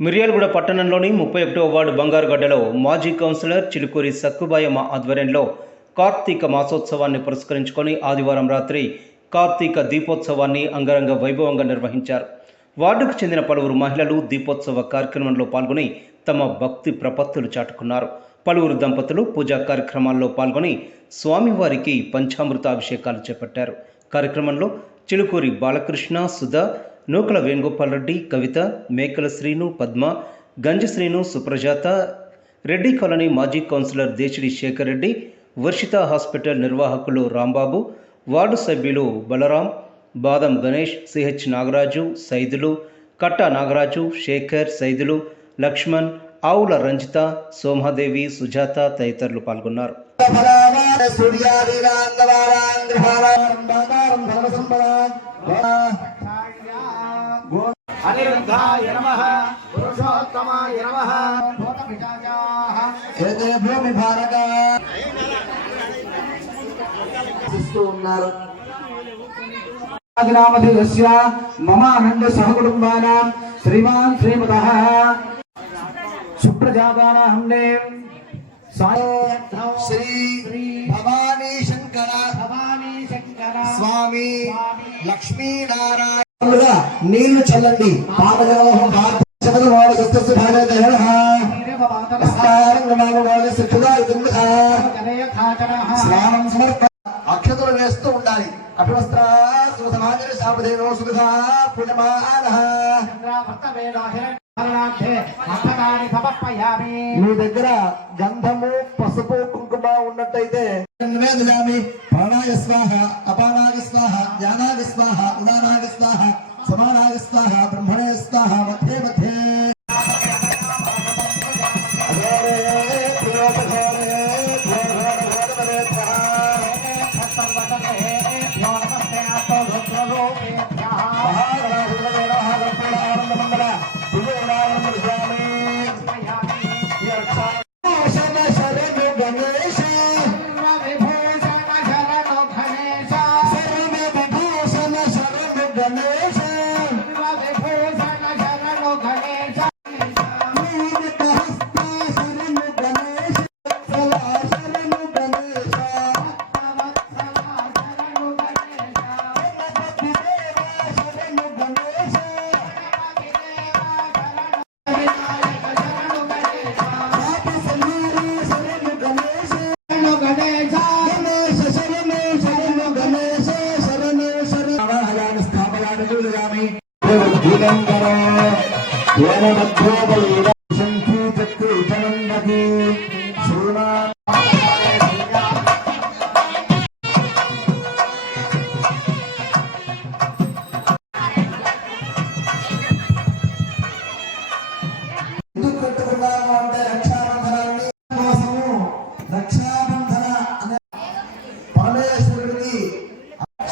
మిర్యాలగూడ పట్టణంలోని 31వ వార్డు బంగారుగడ్డలో మాజీ కౌన్సిలర్ చిలుకూరి సక్కుబాయమ్మ ఆధ్వర్యంలో కార్తీక మాసోత్సవాన్ని పురస్కరించుకొని ఆదివారం రాత్రి కార్తీక దీపోత్సవాన్ని అంగరంగ వైభవంగా నిర్వహించారు. వార్డుకు చెందిన పలువురు మహిళలు దీపోత్సవ కార్యక్రమంలో పాల్గొని తమ భక్తి ప్రపత్తులు చాటుకున్నారు. పలువురు దంపతులు పూజా కార్యక్రమాల్లో పాల్గొని స్వామివారికి పంచామృత అభిషేకాలు చేపట్టారు. కార్యక్రమంలో చిలుకూరి బాలకృష్ణ, సుధా, నూకల వేణుగోపాల్ రెడ్డి, కవిత, మేకల శ్రీను, పద్మ, గంజి శ్రీను, సుప్రజాత, రెడ్డి కాలనీ మాజీ కౌన్సిలర్ దేశిడి శేఖర్ రెడ్డి, వర్షిత హాస్పిటల్ నిర్వాహకులు రాంబాబు, వార్డు సభ్యులు బలరాం, బాదం గణేష్, సిహెచ్ నాగరాజు, సైదులు, కట్ట నాగరాజు, శేఖర్, సైదులు, లక్ష్మణ్, ఆవుల రంజిత, సోమాదేవి, సుజాత తదితరులు పాల్గొన్నారు. అనిరుద్ధాయ నమః, పురుషోత్తమాయ నమః, భూతపిశాచాః ఏతే భూమి భారక ఉన్నారు. ఆదినామధేయస్య మమ అనంద సహకుటుంబానాం శ్రీమాన్ శ్రీమతః సుప్రజాతానాం శ్రీ భవానీ శంకర స్వామి లక్ష్మీనారాయణ నీళ్లు చల్లండి. అక్షతలు వేస్తూ ఉండాలి. మీ దగ్గర గంధము, పసుపు, కుంకుమ ఉన్నట్టయితే ప్రాణాయ స్వాహ, అపానాయ స్వాహ, జ్ఞానాయ స్వాహ, ఉదానాయ స్వాహ, సమానాయ స్వాహ, బ్రహ్మణే స్వాహ, మధ్యే మధ్యే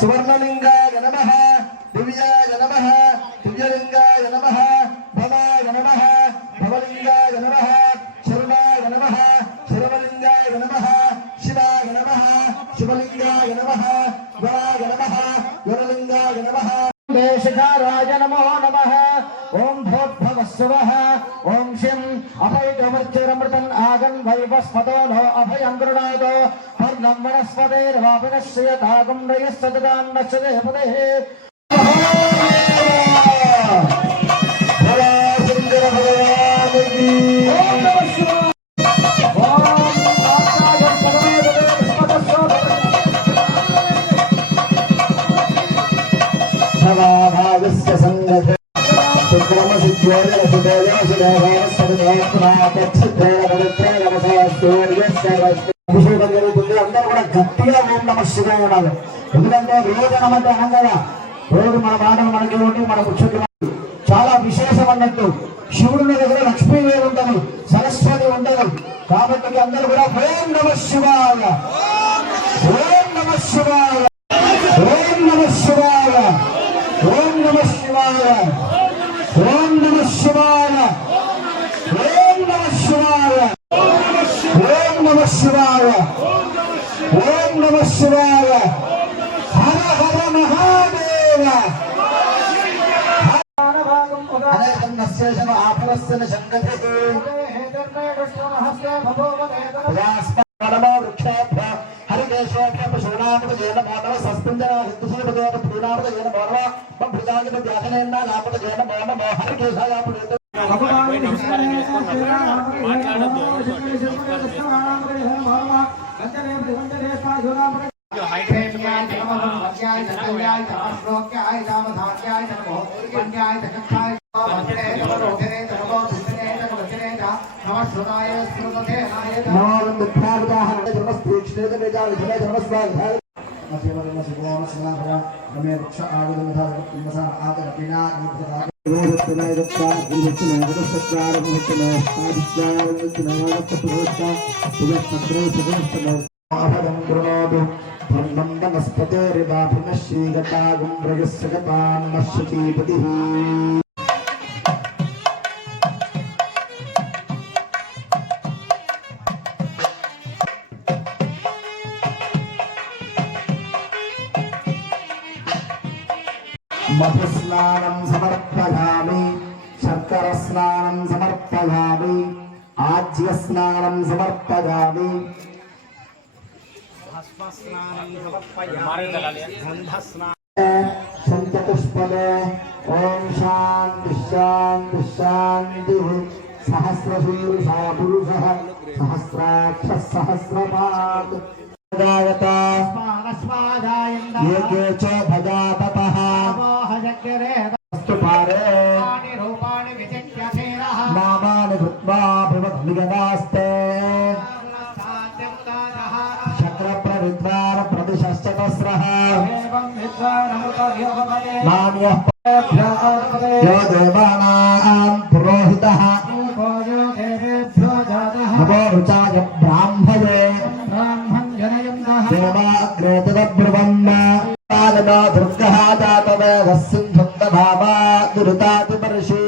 సువర్ణలింగాయ నమః, దివ్యాయ నమః, దివ్యలింగాయ నమః, భవాయ నమః, భవలింగాయ నమః, శర్వాయ నమః, శర్వలింగాయ నమః, శివాయ నమః, శివలింగాయ నమః, వరాయ నమః, వరలింగాయ నమః, దేశకారాయ నమో నమః. ఓం భోద్భవస్సువః, ఓం శం అభయమర్చరమృతం ఆగన్ వైవస్పదో నో అభయం గృణాదో పర్ణం వనస్పతేర్వాపినశ్యతాగం రయస్సదాం నశ్యతే పదే. అభిషేకం జరుగుతుంది. అందరూ కూడా గట్టిగా ఓం నమః శివాయ ఉండాలి. ఎందుకంటే రోజు నమ్మంటే అనం కదా, రోజు మన మాటలు మనకి ఉండి మన ముచ్చట్లు చాలా విశేషం అన్నట్టు. శివుడి దగ్గర లక్ష్మీదేవి ఉండదు, సరస్వతి ఉండదు. కాబట్టి అందరూ కూడా ఓం నమః శివాయ, ఓం నమః శివాయ, ఓం నమః శివాయ, ఓం నమః శివాయ, ఓం నమః శివాయ, ఓం నమః శివాయ, ఓం నమః శివాయ, ఓం నమః శివాయ. హర హర మహాదేవ. నస్యేషన ఆపరస్యన శంకతే వృక్షేభ్య హరికేశేభ్య పశూనామృతేన మానవ సస్పింజన హిందుసూపదేవ పూర్ణామృతేన మానవ భుజాంగ వ్యాసనేన నామృతేన మానవ హరికేశాయాపురేత మధుస్నానం సమర్పయామి శర్కర స్నానం సమర్పయామి ఆజ్య స్నానం సమర్పయామి శంఖపుష్పలే ఓం శాంతి శాంతి శాంతి సహస్రశీర్షా పురుషః సహస్రాక్ష సహస్రపాద్ ఏకే చ భజాతపః నామాని కృత్వా భవద్విగదాస్తే శక్ర ప్రవిద్వార ప్రతిశశ్చతస్రః నామ్యః యో దేవానాం పురోహితః నమో రుచాయ బ్రాహ్మయే దేవాగ్రేతదబ్రువన్న పాలనా దుర్గః జాతవేదः సింధుక్తభావా దురితాతిపర్షి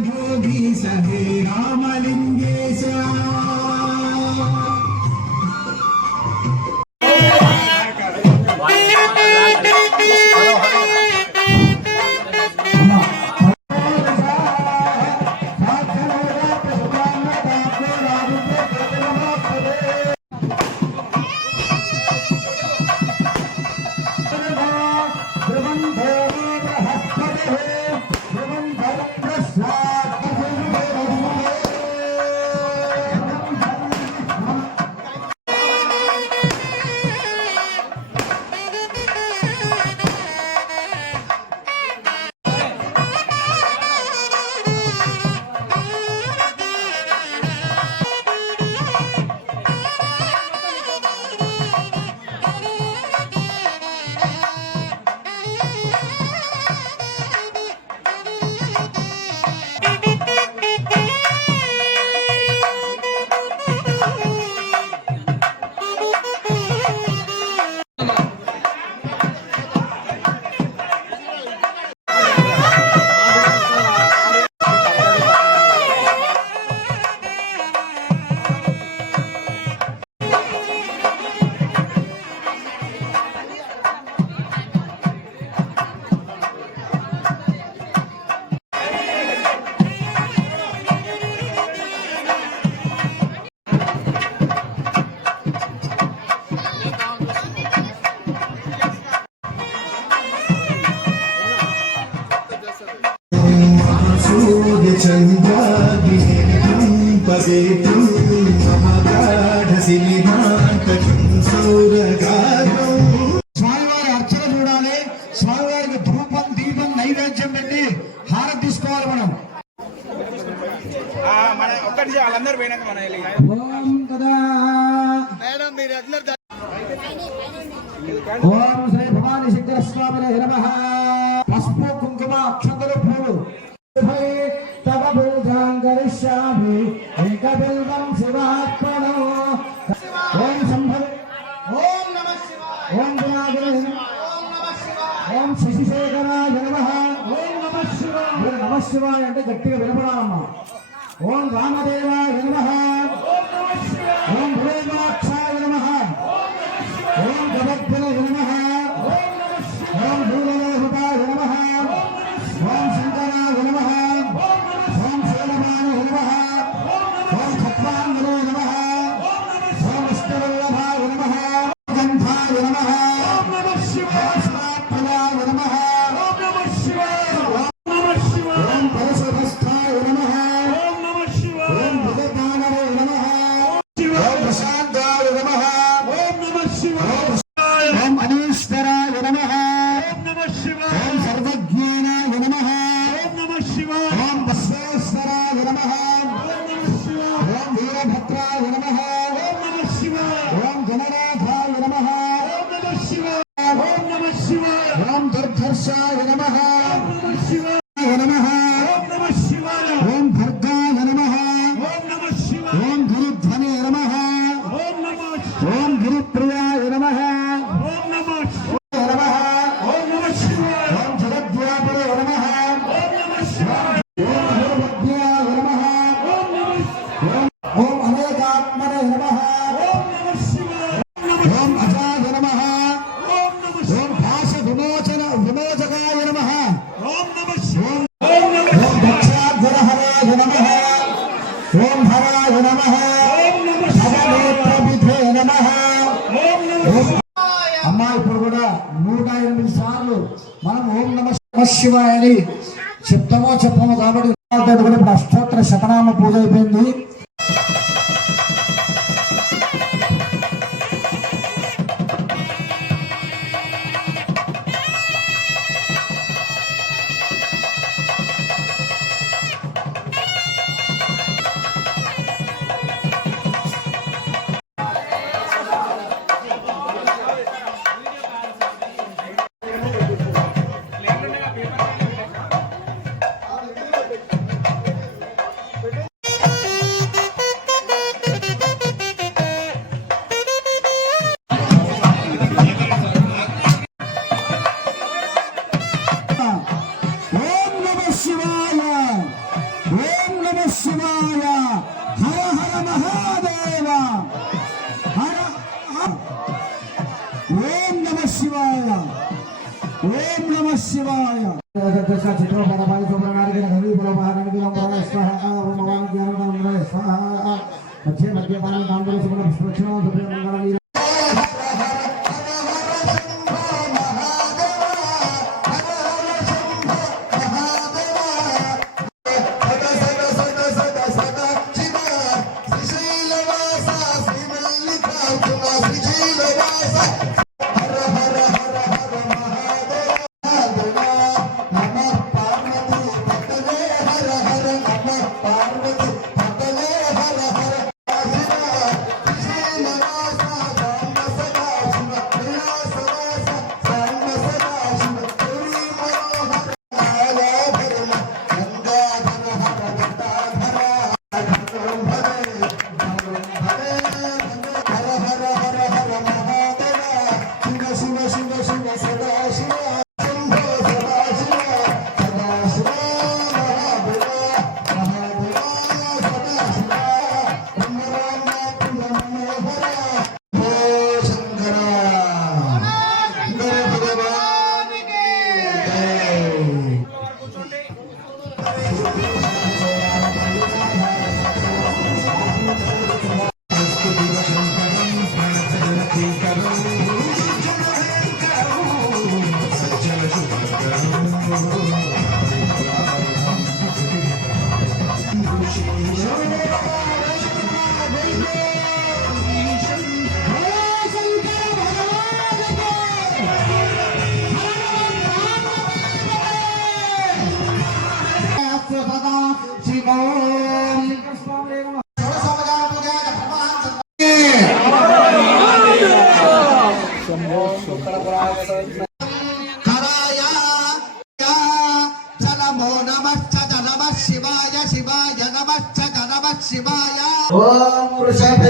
भोगी सहे रामलिंगेश చంద్రాగ్నిం పవేతుం మమ గాఢశిలినాంతకం సౌరగారం. స్వామివారి అర్చన చూడాలి. స్వామివారికి ధూపం దీపం నైవేద్యం పెట్టి హారతి తీసుకోవాలి మనం. మన ఒక్కటి వాళ్ళందరూ పోయినాక మన ఓం కదా మేడం మీరు అందరు ఓం శ్రీ భవాని శంకర స్వామి నమః. పసుపు కుంకుమ అక్షంతలు పూలు తవ పూజాం కరిష్యామి ఏకబిల్వం శివార్పణం. ఓం శంభవి ఓం నమః శివాయ ఓం వినాయకాయ ఓం నమః శివాయ ఓం శశిశేఖరాయ నమః ఓం నమః శివాయ. నమః శివాయ అంటే గట్టిగా వినపడాలమ్మా. ఓం రామదేవాయ నమః ఓం నమః శివాయ ఓం భూమాక్షాయ నమః ఓం జగద్గురవే నమః ఓం నమః శివాయ ఓం భూలోహితాయ నమః ఓం శంకరాయ నమః ఓం శైలవాయ నమః ఓం ఖట్వాంగరే నమః ఓం విష్ణువల్లభాయ నమః గంధాయ నమః ఓం నమః శివాయ స్వాప్రదాయ నమః ఓం నమః శివాయ ఓం నమః శివాయ ఓం పరశుభస్థాయ నమః ఓం నమః శివాయ ఓం భగవానరే నమః ఓం ప్రశాంతాయ నమః ఓం నమః శివాయ ఓం అనీశ్వరాయ నమః ఓం నమః శివాయ ఓం సర్వజ్ఞానాయ నమః ఓం నమః శివాయ ఓం బసవేశ్వరాయ నమః ఓం నమః శివాయ ఓం వీరభద్రాయ నమః ఓం నమః శివాయ ఓం గణనాథాయ నమః ఓం నమః శివాయ ఓం నమః శివాయ ఓం దుర్ధర్షాయ నమః ఓం నమః శివాయ నమః ఓం నమః శివాయ ఓం భర్గాయ నమః ఓం నమః శివాయ ఓం గురుధ్వనే నమః ఓం నమః ఓం గురుప్రియాయ నమః ఓం నమః నమః ఓం నమః శివాయ ఓం జగద్వ్యాపరే నమః ఓం నమః శివాయ ఓం భూమధ్యాయ నమః ఓం నమః ఓం అనేకాత్మనే నమః ఓం నమః శివాయ ఓం అజాయ నమః ఓం నమః ఓం భాష విమోచకాయ నమః ఓం నమః శివాయ ఓం దక్షాధ్వరహరాయ నమః ఓం హరాయ నమః ఓం నమః భవనేత్రవిధే నమః ఓం నమః. అమ్మా ఇప్పుడు కూడా 108 సార్లు మనం ఓం నమః శివాయ అని చెప్తామో చెప్పమో కాబట్టి ఇప్పుడు అష్టోత్తర శతనామ పూజ అయిపోయింది. ఓం నమః శివాయ ఓం నమః శివాయ హర హర మహాదేవ హర ఓం నమః శివాయ ఓం నమః శివాయ. చిత్రపటపాలి సుబ్రహ్మణ్య మధ్య మధ్య పాలన కాంగ్రెస్ పుష్పక్షణ సదా శివం కరాయ చలమో నమశ్చ నమః శివాయ శివాయ నమశ్చ నమః శివాయ ఓం వృషభ